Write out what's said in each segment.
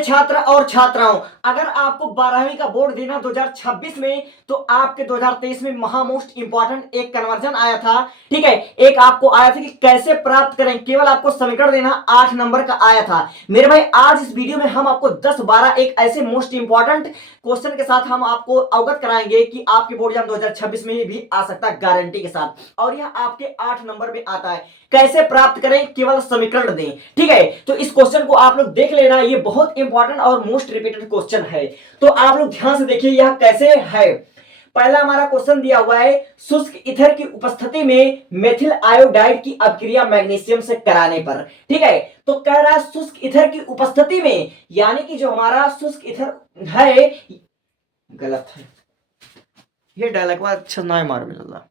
प्यारे छात्र और छात्राओं, अगर आपको 12वीं का बोर्ड देना 2026 में, तो आपके 2023 में महा मोस्ट इंपॉर्टेंट एक कन्वर्जन आया था। ठीक है, एक आपको आया था कि कैसे प्राप्त करें, केवल आपको समीकरण देना 8 नंबर का आया था। मेरे भाई आज इस वीडियो में हम आपको 10-12 एक ऐसे मोस्ट इंपॉर्टेंट क्वेश्चन के साथ हम आपको अवगत कराएंगे कि आपके बोर्ड एग्जाम 2026 में भी आ सकता है गारंटी के साथ, और यह आपके 8 नंबर में आता है। कैसे प्राप्त करें, केवल समीकरण दें। ठीक है, तो इस क्वेश्चन को आप लोग देख लेना, ये बहुत इंपॉर्टेंट और मोस्ट रिपीटेड क्वेश्चन है। तो आप लोग ध्यान से देखिए यह कैसे है। पहला हमारा क्वेश्चन दिया हुआ है, शुष्क ईथर की उपस्थिति में मेथिल आयोडाइड की अपक्रिया मैग्नीशियम से कराने पर। ठीक है, तो कह रहा है शुष्क ईथर की उपस्थिति में, यानी कि जो हमारा शुष्क ईथर है, गलत है ये डायलॉग अच्छा ना मार मिला।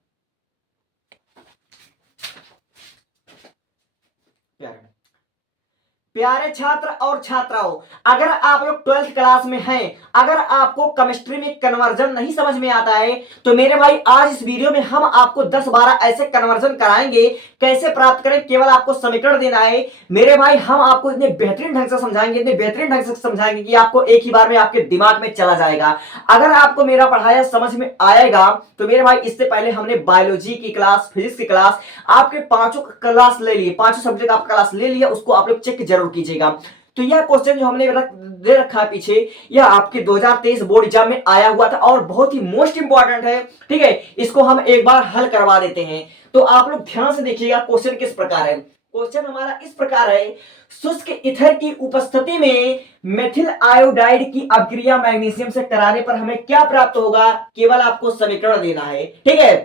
प्यारे छात्र और छात्राओं, अगर आप लोग 12th क्लास में हैं, अगर आपको केमिस्ट्री में कन्वर्जन नहीं समझ में आता है, तो मेरे भाई आज इस वीडियो में हम आपको 10-12 ऐसे कन्वर्जन कराएंगे। कैसे प्राप्त करें, केवल आपको समीकरण देना है। मेरे भाई हम आपको इतने बेहतरीन ढंग से समझाएंगे, इतने बेहतरीन ढंग से समझाएंगे कि आपको एक ही बार में आपके दिमाग में चला जाएगा। अगर आपको मेरा पढ़ाया समझ में आएगा, तो मेरे भाई इससे पहले हमने बायोलॉजी की क्लास, फिजिक्स की क्लास, आपके पांचों क्लास ले लिए, पांचों सब्जेक्ट आपका क्लास ले लिया, उसको आप लोग चेक जरूर कीजिएगा। तो यह क्वेश्चन जो हमने दे रखा है पीछे, यह आपके 2023 बोर्ड एग्जाम में आया हुआ था और बहुत ही मोस्ट इंपॉर्टेंट है। ठीक है, इसको हम एक बार हल करवा देते हैं। तो आप लोग ध्यान से देखिएगा क्वेश्चन किस प्रकार है। क्वेश्चन हमारा इस प्रकार है, शुष्क ईथर की उपस्थिति में मेथिल आयोडाइड की अपक्रिया मैग्नीशियम से कराने पर हमें क्या प्राप्त होगा, केवल आपको समीकरण देना है। ठीक है,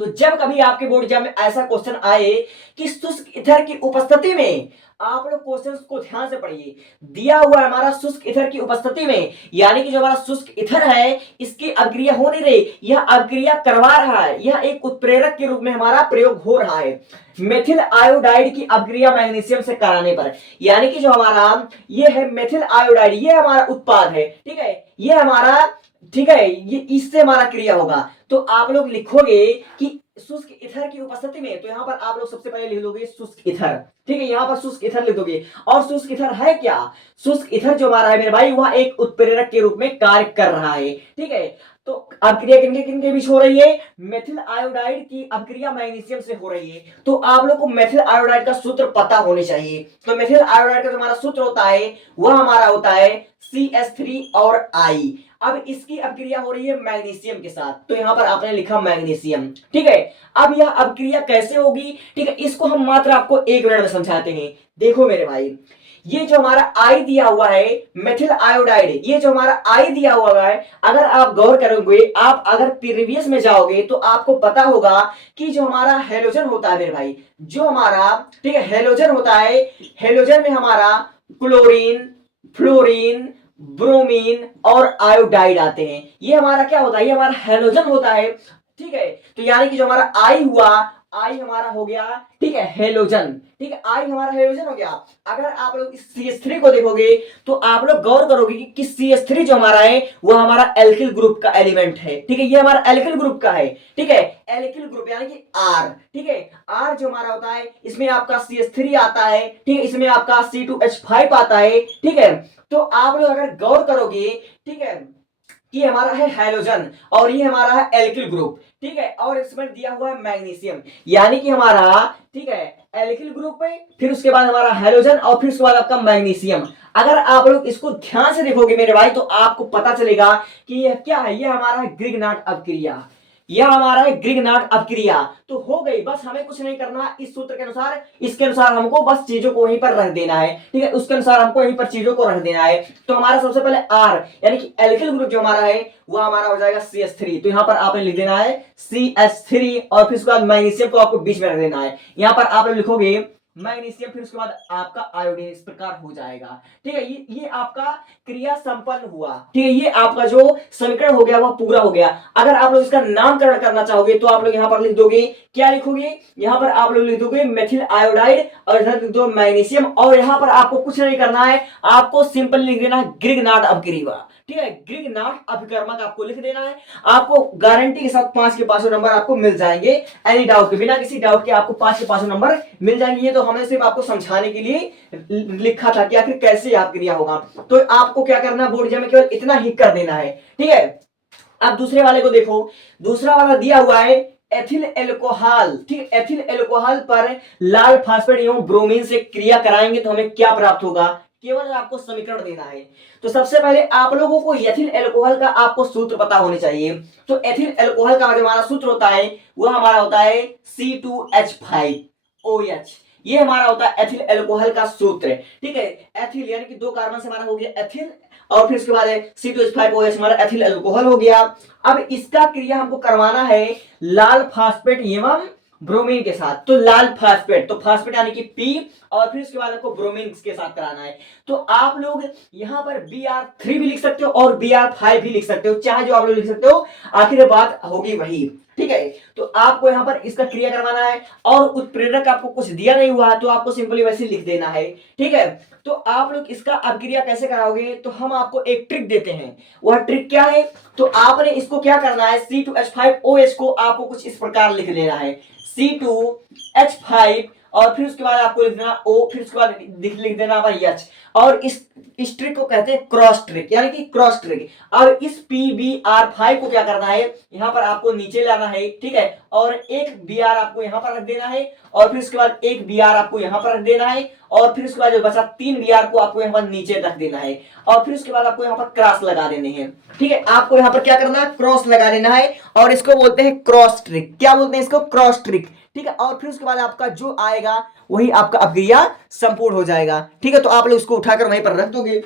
तो जब कभी आपके बोर्ड एग्जाम में ऐसा क्वेश्चन आए कि शुष्क ईथर की उपस्थिति में, आप लोग क्वेश्चन को ध्यान से पढ़िए। दिया हुआ है हमारा शुष्क ईथर की उपस्थिति में, यानी कि जो हमारा शुष्क ईथर है, इसकी अभिक्रिया हो नहीं रही, यह अभिक्रिया करवा रहा है, यह एक उत्प्रेरक के रूप में हमारा प्रयोग हो रहा है मेथिल आयोडाइड की अभिक्रिया मैग्नीशियम से कराने पर। यानी कि जो हमारा ये है मेथिल आयोडाइड, ये हमारा उत्पाद है। ठीक है, ये हमारा, ठीक है, ये इससे हमारा क्रिया होगा। तो आप लोग लिखोगे कि शुष्क ईथर की उपस्थिति में, तो यहां पर आप लोग सबसे पहले लिख दोगे शुष्क ईथर। ठीक है, यहां पर शुष्क ईथर लिख दोगे। और शुष्क ईथर है क्या, शुष्क ईथर जो हमारा है मेरे भाई, वह एक उत्प्रेरक के रूप में कार्य कर रहा है। ठीक है, तो अभिक्रिया किनके किनके बीच हो रही है, मेथिल आयोडाइड की अभिक्रिया मैग्नीशियम से हो रही है। तो आप लोग को मेथिल आयोडाइड का सूत्र पता होने चाहिए। तो मेथिल आयोडाइड का जो हमारा सूत्र होता है, वह हमारा होता है CH3 और I। अब इसकी अभिक्रिया हो रही है मैग्नीशियम के साथ, तो यहां पर आपने लिखा मैग्नीशियम। ठीक है, अब यह अभिक्रिया कैसे होगी, ठीक है, इसको हम मात्र आपको एक मिनट में समझाते हैं। देखो मेरे भाई, ये जो हमारा आई दिया हुआ है मेथिल आयोडाइड, ये जो हमारा आई दिया हुआ है, अगर आप गौर करोगे, आप अगर प्रीवियस में जाओगे, तो आपको पता होगा कि जो हमारा हेलोजन होता है मेरे भाई, जो हमारा, ठीक है, हेलोजन होता है, हेलोजन में हमारा क्लोरीन, फ्लोरीन, ब्रोमीन और आयोडाइड आते हैं। ये हमारा क्या होता है, ये हमारा हेलोजन होता है। ठीक है, तो यानी कि जो हमारा आई हुआ, आई हमारा हो गया, ठीक है, हेलोजन। ठीक है, आई हमारा हेलोजन हो गया। अगर आप लोग इस CH3 को देखोगे, तो आप लोग गौर करोगे कि CH3 जो हमारा है, वो हमारा एल्किल ग्रुप का एलिमेंट है। ठीक है, ये हमारा एल्किल ग्रुप का है। ठीक है, एल्किल ग्रुप यानी कि R। ठीक है, R जो हमारा होता है, इसमें आपका CH3 आता है। ठीक है, इसमें आपका C2H5 आता है। ठीक है, तो आप लोग अगर गौर करोगे, ठीक है, ये हमारा है हेलोजन और ये हमारा है एल्किल ग्रुप। ठीक है, और इसमें दिया हुआ है मैग्नीशियम, यानी कि हमारा, ठीक है, एल्किल ग्रुप है, फिर उसके बाद हमारा हेलोजन और फिर उसके बाद आपका मैग्नीशियम। अगर आप लोग इसको ध्यान से देखोगे मेरे भाई, तो आपको पता चलेगा कि यह क्या है, यह हमारा है ग्रिग्नाट अपक्रिया, यह हमारा है ग्रिग्नाट अपक्रिया। तो हो गई, बस हमें कुछ नहीं करना, इस सूत्र के अनुसार, इसके अनुसार हमको बस चीजों को वहीं पर रख देना है। ठीक है, उसके अनुसार हमको वहीं पर चीजों को रख देना है। तो हमारा सबसे पहले R यानी कि एल्किल ग्रुप जो हमारा है, वो हमारा हो जाएगा CH3। तो यहां पर आपने लिख देना है CH3 और फिर उसके बाद मैग्नीशियम को आपको बीच में रख देना है। यहां पर आप लिखोगे मैग्नीशियम, फिर उसके बाद आपका आयोडीन, इस प्रकार हो जाएगा। ठीक है, ये आपका क्रिया संपन्न हुआ। ठीक है, ये आपका जो समीकरण हो गया वह पूरा हो गया। अगर आप लोग इसका नामकरण करना चाहोगे, तो आप लोग यहाँ पर लिख दोगे, क्या लिखोगे, यहाँ पर आप लोग लिख दोगे मेथिल आयोडाइड और इधर लिख दो मैग्नीशियम, और यहाँ पर आपको कुछ नहीं करना है, आपको सिंपल लिख देना है ग्रिग्नाट अपक्रिया। ठीक है, ग्रिग्नार्ड अभिकर्मक आपको लिख देना है। आपको गारंटी के साथ 5 के 5 नंबर आपको मिल जाएंगे, एनी डाउट के, बिना किसी डाउट के आपको 5 के 5 नंबर मिल जाएंगे। ये तो हमने सिर्फ आपको समझाने के लिए लिखा था कि आखिर कैसे याद क्रिया होगा। तो आपको क्या करना है, बोर्ड एग्जाम में केवल इतना ही कर देना है, ठीक है। अब दूसरे वाले को देखो, दूसरा वाला दिया हुआ है एथिल एल्कोहल, ठीक है, एथिल एल्कोहल पर लाल फास्फेट एवं ब्रोमीन से क्रिया कराएंगे तो हमें क्या प्राप्त होगा, केवल आपको समीकरण देना है। तो सबसे पहले आप लोगों को एथिल एल्कोहल का आपको सूत्र पता होने चाहिए। तो एथिल एल्कोहल का जो हमारा सूत्र होता है वो हमारा होता है C2H5OH, ये हमारा होता है एथिल एल्कोहल का सूत्र, ठीक है। एथिल यानी कि 2 कार्बन से हमारा हो गया एथिल, और फिर उसके बाद C2H5OH हमारा एथिल अल्कोहल हो गया। अब इसका क्रिया हमको करवाना है लाल फास्फेट एवं ब्रोमीन के साथ। तो लाल फास्फेट, तो फास्फेट यानी कि P, और फिर उसके बाद आपको ब्रोमीन के साथ कराना है। तो आप लोग यहां पर Br3 भी लिख सकते हो और Br5 भी लिख सकते हो, चाहे जो आप लोग लिख सकते हो, आखिर बात होगी वही, ठीक है। तो आपको यहां पर इसका क्रिया करवाना है, और उत्प्रेरक आपको कुछ दिया नहीं हुआ तो आपको सिंपली वैसे लिख देना है, ठीक है। तो आप लोग इसका अभिक्रिया कैसे कराओगे, तो हम आपको एक ट्रिक देते हैं। वह ट्रिक क्या है, तो आपने इसको क्या करना है, C2H5OH को आपको कुछ इस प्रकार लिख लेना है, C2H5, और फिर उसके बाद आपको लिख देना O, फिर उसके बाद लिख देना भाई H, और इस ट्रिक को कहते हैं क्रॉस ट्रिक, यानी कि क्रॉस ट्रिक। अब इस PBr5 को क्या करना है, यहां पर आपको नीचे लाना है, ठीक है, और एक Br आपको यहां पर रख देना है, और फिर उसके बाद एक Br आपको यहां पर रख देना है, और फिर उसके बाद जो बचा 3 Br को आपको यहां पर नीचे रख देना है, और फिर उसके बाद आपको यहां पर क्रॉस लगा देने हैं, ठीक है। आपको यहां पर क्या करना है, क्रॉस लगा देना है, और इसको बोलते हैं क्रॉस ट्रिक। क्या बोलते हैं इसको, क्रॉस ट्रिक, ठीक है। और फिर उसके बाद आपका जो आएगा वही आपका अभिक्रिया संपूर्ण हो जाएगा, ठीक है। तो आप लोग इसको उठाकर वहीं पर रख दोगे।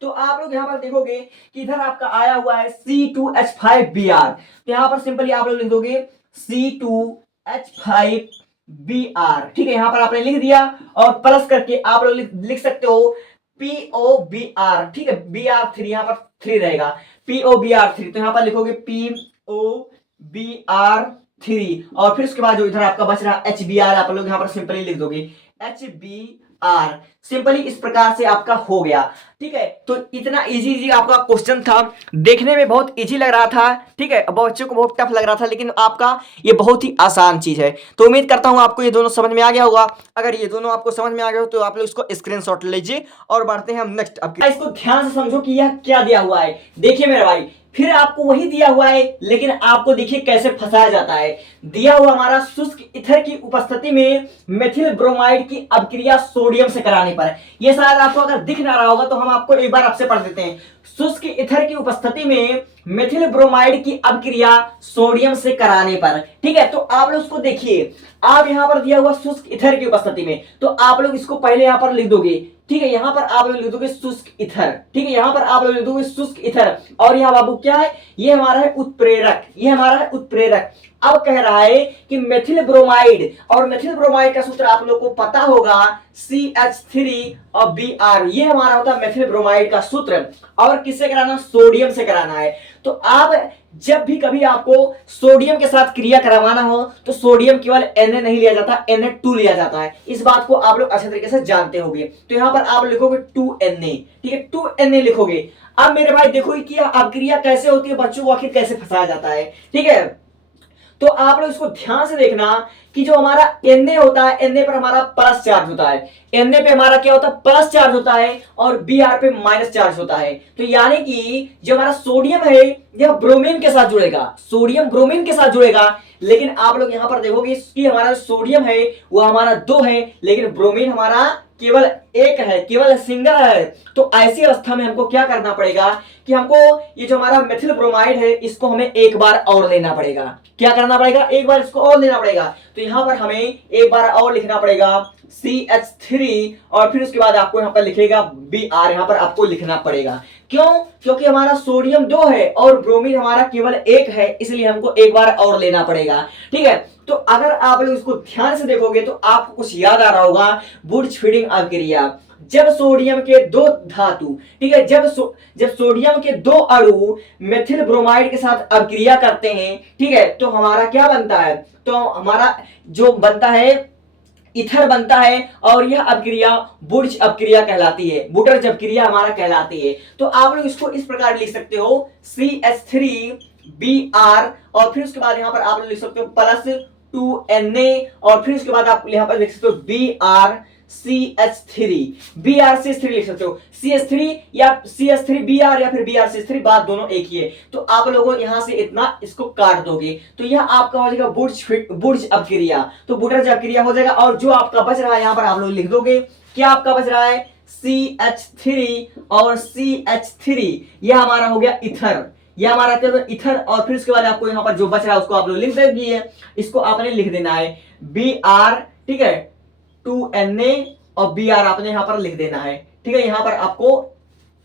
तो आप लोग यहां पर देखोगे कि इधर आपका आया हुआ है C2H5Br, तो यहां पर सिंपली आप लोग लिख दोगे C2H5Br, ठीक है। यहां पर आपने लिख दिया, और प्लस करके आप लोग लिख सकते हो POBr, ठीक है, Br3 यहां पर 3 रहेगा, POBr3, तो यहां पर लिखोगे POBr3, और फिर उसके बाद जो इधर आपका बच रहा HBr आप लोग यहां पर सिंपली लिख दोगे HBr, सिंपली इस प्रकार से आपका हो गया, ठीक है। तो इतना इजी आपका क्वेश्चन था, देखने में बहुत इजी लग रहा था, ठीक है, बच्चों को बहुत टफ लग रहा था, लेकिन आपका ये बहुत ही आसान चीज है। तो उम्मीद करता हूं आपको ये दोनों समझ में आ गया होगा। अगर ये दोनों आपको समझ में आ गया हो तो आप लोग इसको स्क्रीनशॉट लीजिए, और बढ़ते हैं हम नेक्स्ट। अब इसको ध्यान से समझो कि यह क्या दिया हुआ है। देखिए मेरे भाई, फिर आपको वही दिया हुआ है, लेकिन आपको देखिए कैसे फंसाया जाता है। दिया हुआ हमारा शुष्क ईथर की उपस्थिति में मेथिल ब्रोमाइड की अभिक्रिया सोडियम से कराने पर, यह शायद आपको अगर दिख ना रहा होगा तो हम आपको एक बार आपसे पढ़ देते हैं। शुष्क ईथर की उपस्थिति में मेथिल ब्रोमाइड की अभिक्रिया सोडियम से कराने पर, ठीक है। तो आप लोग उसको देखिए, आप यहां पर दिया हुआ शुष्क ईथर की उपस्थिति में, तो आप लोग इसको पहले यहां पर लिख दोगे, ठीक है। यहां पर आप लोग लिख दोगे शुष्क ईथर, ठीक है, यहां पर आप लोग लिख दोगे शुष्क ईथर, और यहां बाबू क्या है, ये हमारा है उत्प्रेरक, ये हमारा है उत्प्रेरक। अब कह रहा है कि मेथिल ब्रोमाइड, और मेथिल ब्रोमाइड का सूत्र आप लोग को पता होगा CH3 और Br, ये हमारा होता है मेथिल ब्रोमाइड का सूत्र। और किससे कराना, सोडियम से कराना है। तो आप जब भी कभी आपको सोडियम के साथ क्रिया करवाना हो तो सोडियम केवल Na नहीं लिया जाता, Na2 लिया जाता है। इस बात को आप लोग अच्छे तरीके से जानते होंगे। तो यहां पर आप लिखोगे 2Na, ठीक है, 2Na लिखोगे। अब मेरे भाई देखो कि अभिक्रिया कैसे होती है, बच्चों को आखिर कैसे फंसाया जाता है, ठीक है। तो आप लोग इसको ध्यान से देखना कि जो हमारा Na होता है, Na पर हमारा प्लस चार्ज होता है, Na पे हमारा क्या होता है, प्लस चार्ज होता है, और Br पे माइनस चार्ज होता है। तो यानी कि जो हमारा सोडियम है यह ब्रोमीन के साथ जुड़ेगा, सोडियम ब्रोमीन के साथ जुड़ेगा। लेकिन आप लोग यहां पर देखोगे कि हमारा सोडियम है वो हमारा 2 है, लेकिन ब्रोमीन हमारा केवल 1 है, केवल सिंगल है। तो ऐसी अवस्था में हमको क्या करना पड़ेगा कि हमको ये जो हमारा मेथिल ब्रोमाइड है इसको हमें एक बार और लेना पड़ेगा। क्या करना पड़ेगा, एक बार इसको और लेना पड़ेगा। तो यहां पर हमें एक बार और लिखना पड़ेगा CH3, और फिर उसके बाद आपको यहां पर लिखेगा Br, यहां पर आपको लिखना पड़ेगा। क्यों, क्योंकि हमारा सोडियम 2 है और ब्रोमीन हमारा केवल 1 है, इसलिए हमको एक बार और लेना पड़ेगा, ठीक है। तो अगर आप लोग इसको ध्यान से देखोगे तो आपको कुछ याद आ रहा होगा, बुर्ज फीडिंग अभिक्रिया। जब सोडियम के 2 धातु, ठीक है, जब सोडियम के 2 अणु मेथिल ब्रोमाइड के साथ अभिक्रिया करते हैं, ठीक है, तो हमारा क्या बनता है, तो हमारा जो बनता है ईथर बनता है और यह अपक्रिया बुर्ज अपक्रिया कहलाती है, बुटर्ज अपक्रिया हमारा कहलाती है। तो आप लोग इसको इस प्रकार लिख सकते हो CH3Br और फिर उसके बाद यहाँ पर आप लोग लिख सकते हो +2Na और फिर उसके बाद आप यहाँ पर लिख सकते हो BrCH3 BrCH3 लिख सकते हो। CH3 या CH3Br या फिर BrCH3 बात दोनों एक ही है। तो आप लोगों यहां से इतना इसको काट दोगे तो यह आपका हो जाएगा बुर्ज अपक्रिया, तो बुटर्ज अपक्रिया हो जाएगा। और जो आपका बच रहा है यहाँ पर आप लोग लिख दोगे, क्या आपका बच रहा है CH3 और CH3, यह हमारा हो गया ईथर, यह हमारा ईथर। और फिर उसके बाद आपको यहाँ पर जो बच रहा है उसको आप लोग लिख देंगे, इसको आपने लिख देना है Br, ठीक है, 2Na और Br आपने यहाँ पर लिख देना है, ठीक है। यहाँ पर आपको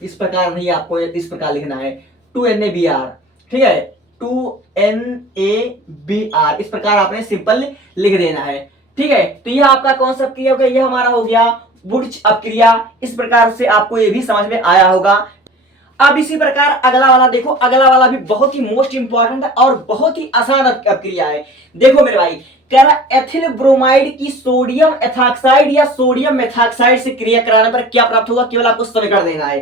इस प्रकार नहीं, आपको इस प्रकार लिखना है 2NaBr, ठीक है, 2NaBr इस प्रकार आपने सिंपल लिख देना है, ठीक है। तो यह आपका कौन सा क्रिया हो गया, यह हमारा हो गया बुर्ज अपक्रिया। इस प्रकार से आपको ये भी समझ में आया होगा। अब इसी प्रकार अगला वाला देखो, अगला वाला भी बहुत ही मोस्ट इंपॉर्टेंट है और बहुत ही आसान अपक्रिया है। देखो मेरे भाई, कह रहा एथिल ब्रोमाइड की सोडियम एथॉक्साइड या सोडियम मेथॉक्साइड से क्रिया कराने पर क्या प्राप्त होगा, केवल आपको समीकरण देना है।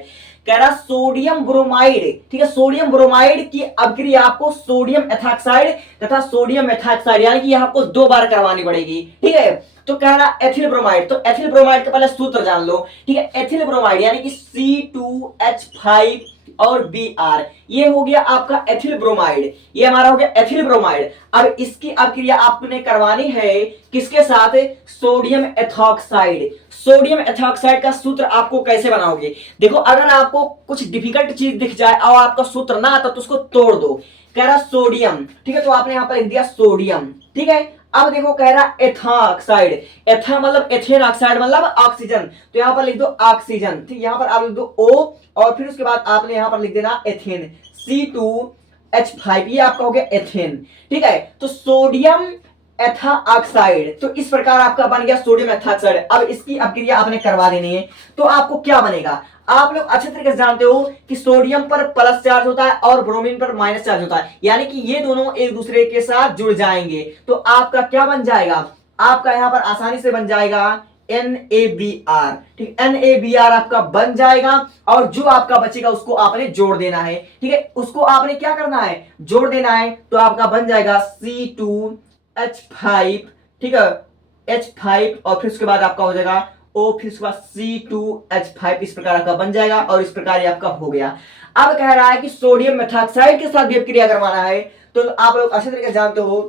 कह रहा सोडियम ब्रोमाइड, ठीक है, सोडियम ब्रोमाइड की अपक्रिया आपको सोडियम एथॉक्साइड तथा सोडियम मेथॉक्साइड यानी कि आपको 2 बार करवानी पड़ेगी, ठीक है। तो कह रहा एथिल ब्रोमाइड, तो एथिल ब्रोमाइड का पहले सूत्र जान लो, ठीक है। एथिल ब्रोमाइड यानी कि C2H5 और Br, ये हो गया आपका एथिल ब्रोमाइड, ये हमारा हो गया एथिल ब्रोमाइड। अब इसकी अपक्रिया आपने करवानी है किसके साथ, सोडियम एथॉक्साइड। सोडियम एथॉक्साइड का सूत्र आपको कैसे बनाओगे, देखो अगर आपको कुछ डिफिकल्ट चीज दिख जाए और आपका सूत्र ना आता तो उसको तोड़ दो। कह रहा सोडियम, ठीक है, तो आपने यहां पर लिख दिया सोडियम, ठीक है। अब देखो कह रहा एथॉक्साइड, एथा मतलब एथेन ऑक्साइड मतलब ऑक्सीजन, तो यहां पर लिख दो ऑक्सीजन, ठीक, यहां पर आप लिख दो O और फिर उसके बाद आपने यहां पर लिख देना एथेन C2H5, ये आपका हो गया एथेन, ठीक है। तो सोडियम एथा ऑक्साइड, तो इस प्रकार आपका बन गया सोडियम एथॉक्साइड। अब इसकी अपक्रिया आपने करवा देनी है, तो आपको क्या बनेगा, आप लोग अच्छे तरीके से जानते हो कि सोडियम पर प्लस चार्ज होता है और ब्रोमीन पर माइनस चार्ज होता है, यानी कि ये दोनों एक दूसरे के साथ जुड़ जाएंगे। तो आपका क्या बन जाएगा, आपका यहां पर आसानी से बन जाएगा NaBr, ठीक, NaBr आपका बन जाएगा। और जो आपका बचेगा उसको आपने जोड़ देना है, ठीक है, उसको आपने क्या करना है, जोड़ देना है। तो आपका बन जाएगा C2H5, ठीक है, H5 और फिर उसके बाद आपका हो जाएगा O, फिर उसके बाद C2H5, इस प्रकार आपका बन जाएगा और इस प्रकार ये आपका हो गया। अब कह रहा है कि सोडियम मेथॉक्साइड के साथ भी क्रिया करवाना है, तो आप लोग अच्छे तरीके से जानते हो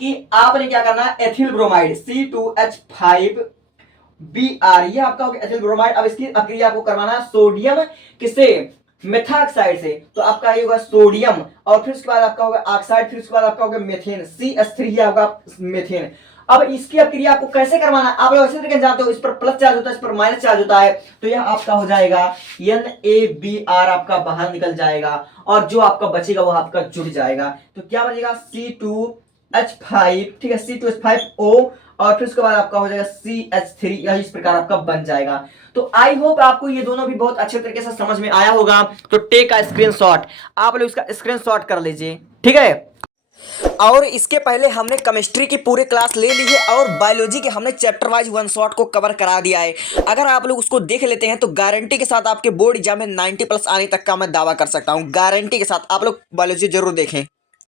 कि आपने क्या करना है, एथिल ब्रोमाइड C2H5Br, ये आपका हो गया एथिल ब्रोमाइड। अब इसकी क्रिया आपको करवाना है सोडियम किसे, मेथॉक्साइड से, तो आपका ये होगा सोडियम और फिर उसके बाद आपका होगा ऑक्साइड, फिर उसके बाद आपका होगा मेथेन CH3, ये होगा मेथेन। अब इसकी अपक्रिया आपको कैसे करवाना है, आप लोग अच्छे तरीके से जानते हो, इस पर प्लस चार्ज होता है, इस पर माइनस चार्ज होता है, तो यह आपका हो जाएगा NaBr आपका बाहर निकल जाएगा और जो आपका बचेगा वो आपका जुड़ जाएगा। तो क्या बचेगा C2H5, ठीक है, C2H5O और फिर उसके बाद आपका हो जाएगा CH3, यह इस प्रकार आपका बन जाएगा। तो आई होप आपको ये दोनों भी बहुत अच्छे तरीके से समझ में आया होगा। तो टेक अ स्क्रीनशॉट, आप लोग इसका स्क्रीनशॉट कर लीजिए, ठीक है। और इसके पहले हमने केमिस्ट्री की पूरी क्लास ले ली है और बायोलॉजी के हमने चैप्टर वाइज 1 शॉट को कवर करा दिया है। अगर आप लोग उसको देख लेते हैं तो गारंटी के साथ आपके बोर्ड एग्जाम में 90+ आने तक का मैं दावा कर सकता हूं, गारंटी के साथ। आप लोग बायोलॉजी जरूर देखें।